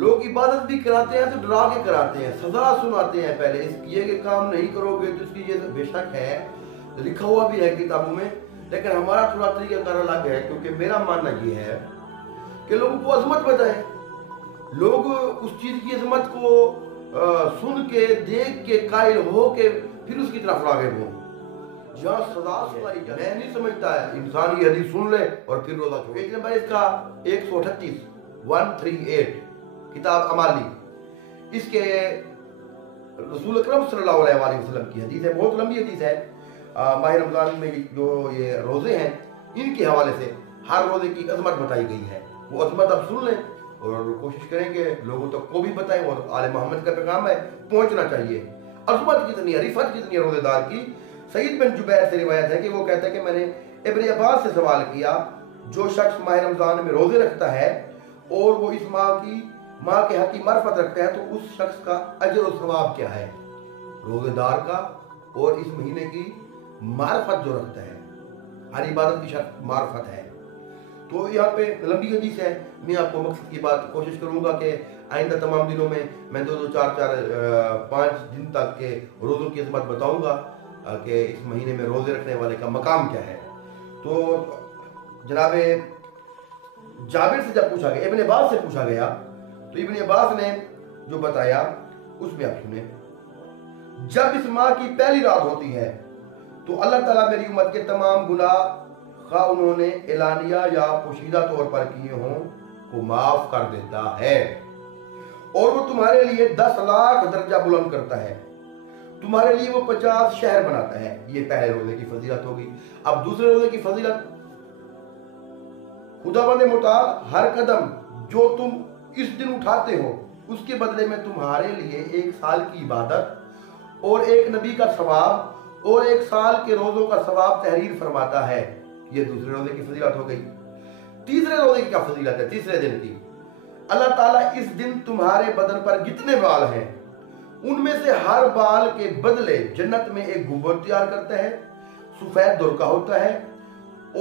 لوگ عبادت بھی کراتے ہیں تو ڈرا کے کراتے ہیں، سزا سناتے ہیں پہلے، اس یہ کام نہیں کرو گے تو اس کی یہ بے شک ہے، لکھا ہوا بھی ہے کتابوں میں، لیکن ہمارا تھوڑا طریقہ کار الگ ہے، کیونکہ میرا ماننا یہ ہے کہ لوگوں کو عظمت بتائیں، لوگ اس چیز کی عظمت کو سن کے دیکھ کے قائل ہو کے پھر اس کی طرف راغب ہوں۔ جہاں سزا سنائی جائے، میں نہیں سمجھتا ہے انسان یہ حدیث سن لے اور پھر روزہ چھوڑے۔ ایک نمبر اس کا 138 کتاب عمالی، اس کے رسول اکرم صلی اللہ علیہ وسلم کی حدیث ہے، بہت لمبی حدیث ہے۔ ماہ رمضان میں جو یہ روزے ہیں ان کے حوالے سے ہر روزے کی عظمت بتائی گئی ہے، وہ عظمت اب سن لیں اور کوشش کریں کہ لوگوں تک کو بھی بتائیں، اور آل محمد کا پیغام ہے پہنچنا چاہیے۔ عظمت کتنی ہے، رفعت کتنی ہے روزے دار کی۔ سعید بن جبیر سے روایت ہے کہ وہ کہتا ہے کہ میں نے ابن عباس سے سوال کیا، جو شخص ماہ رمضان میں روزے رکھتا ہے اور وہ اس ماہ کے حق کی معرفت رکھتا ہے تو اس شخص کا اجر و ثواب کیا ہے؟ روزے دار کا اور اس مہینے کی معرفت جو رکھتا ہے، ہر عبادت کی شرط معرفت ہے۔ تو یہاں پہ لمبی حدیث ہے، میں آپ کو مقصد کی بات کوشش کروں گا کہ آئندہ تمام دنوں میں 2 4 5 دن تک کے روزوں کی عظمت بتاؤں گا کہ اس مہینے میں روزے رکھنے والے کا مقام کیا ہے۔ تو جناب جابر سے جب پوچھا گیا، ابن عباس سے پوچھا گیا، تو ابن عباس نے جو بتایا اس میں آپ سنیں، جب اس ماہ کی پہلی رات ہوتی ہے تو اللہ تعالیٰ میری امت کے تمام گناہ خواہ انہوں نے اعلانیہ یا پوشیدہ طور پر کیے ہوں کو معاف کر دیتا ہے، اور وہ تمہارے لیے 10 لاکھ درجہ بلند کرتا ہے، تمہارے لیے وہ 50 شہر بناتا ہے۔ یہ پہلے روزے کی فضیلت ہوگی۔ اب دوسرے روزے کی فضیلت، خداوند متعال ہر قدم جو تم اس دن اٹھاتے ہو اس کے بدلے میں تمہارے لیے 1 سال کی عبادت اور 1 نبی کا ثواب اور 1 سال کے روزوں کا ثواب تحریر فرماتا ہے۔ یہ دوسرے روزے کی فضیلت ہو گئی۔ تیسرے روزے کی کیا فضیلت ہے؟ تیسرے دن کی، اللہ تعالیٰ اس دن تمہارے بدن پر جتنے بال ہیں ان میں سے ہر بال کے بدلے جنت میں ایک گنبد تیار کرتا ہے، سفید در کا ہوتا ہے،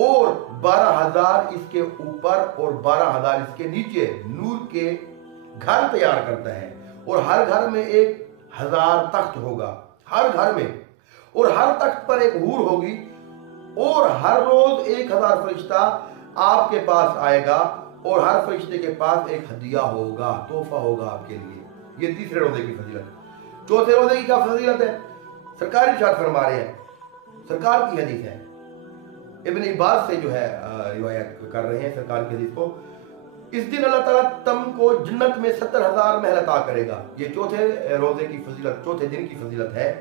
اور 12,000 اس کے اوپر اور 12,000 اس کے نیچے نور کے گھر تیار کرتا ہے، اور ہر گھر میں 1,000 تخت ہوگا، ہر گھر میں، اور ہر تخت پر ایک حور ہوگی، اور ہر روز 1,000 فرشتہ آپ کے پاس آئے گا، اور ہر فرشتے کے پاس ایک ہدیہ ہوگا، تحفہ ہوگا آپ کے لیے۔ یہ تیسرے روزے کی فضیلت۔ چوتھے روزے کی کیا فضیلت ہے؟ سرکار ارشاد فرما رہے ہیں، سرکار کی حدیث ہے، ابن عباس سے جو ہے روایت کر رہے ہیں سرکار کی حدیث کو، اس دن اللہ تعالیٰ تم کو جنت میں 70,000 محل عطا کرے گا۔ یہ چوتھے روزے کی فضیلت، چوتھے دن کی فضیلت ہے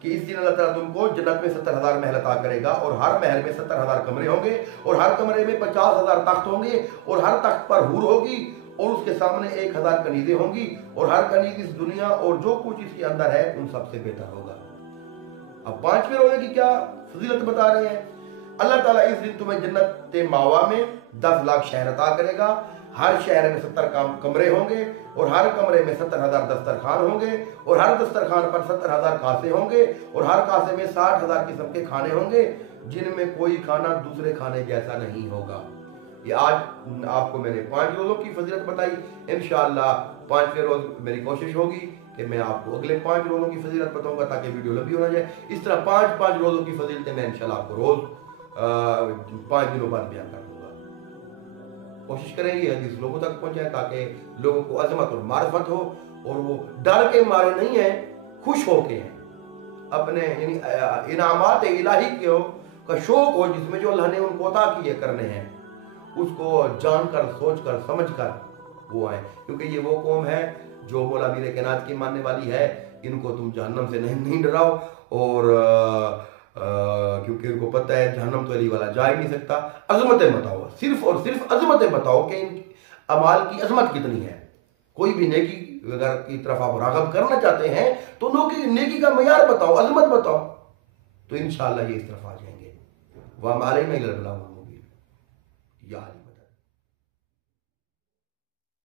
کہ اس دن اللہ تعالیٰ تم کو جنت میں 70,000 محل عطا کرے گا، اور ہر محل میں 70,000 کمرے ہوں گے، اور ہر کمرے میں 50,000 تخت ہوں گے، اور ہر تخت پر حور ہوگی، اور اس کے سامنے 1,000 کنیزیں ہوں گی، اور ہر کنیز اس دنیا اور جو کچھ اس کے اندر ہے ان سب سے بہتر ہوگا۔ اب 5ویں روزے کی کیا فضیلت بتا رہے ہیں؟ اللہ تعالیٰ اس دن تمہیں جنت ماوا میں 10 لاکھ شہر عطا کرے گا، ہر شہر میں 70 کمرے ہوں گے، اور ہر کمرے میں 70,000 دسترخوان ہوں گے، اور ہر دسترخوان پر 70,000 کاسے ہوں گے، اور ہر کاسے میں 60,000 قسم کے کھانے ہوں گے، جن میں کوئی کھانا دوسرے کھانے جیسا نہیں ہوگا۔ یہ آج آپ کو میں نے 5 روزوں کی فضیلت بتائی۔ انشاءاللہ 5ویں روز میری کوشش ہوگی کہ میں آپ کو اگلے 5 روزوں کی فضیلت بتاؤں گا تاکہ ویڈیو لمبی ہو نہ جائے۔ اس طرح 5 روزوں کی فضیلتیں میں انشاءاللہ آپ کو روز 5 دنوں بعد بیان کر دوں گا۔ کوشش کریں یہ حدیث لوگوں تک پہنچائے تاکہ لوگوں کو عظمت اور معرفت ہو، اور وہ ڈر کے مارے نہیں ہیں، خوش ہو کے ہیں، اپنے یعنی انعامات الہی کا شوق ہو، جس میں جو اللہ نے ان کو عطا کیے کرنے ہیں اس کو جان کر، سوچ کر، سمجھ کر وہ آئیں، کیونکہ یہ وہ قوم ہے جو مولا میر کائنات کی ماننے والی ہے۔ ان کو تم جہنم سے نہیں ڈراؤ، اور کیونکہ ان کو پتہ ہے جہنم تو علی والا جا ہی نہیں سکتا۔ عظمتیں بتاؤ، صرف اور صرف عظمتیں بتاؤ کہ ان اعمال کی عظمت کتنی ہے۔ کوئی بھی نیکی اگر کی طرف آپ راغب کرنا چاہتے ہیں تو نیکی کا معیار بتاؤ، عظمت بتاؤ، تو انشاءاللہ یہ اس طرف آ جائیں گے۔ وَمَا عَلَيْنَا إِلَّا الْبَلَاغُ الْمُبِينُ۔ یا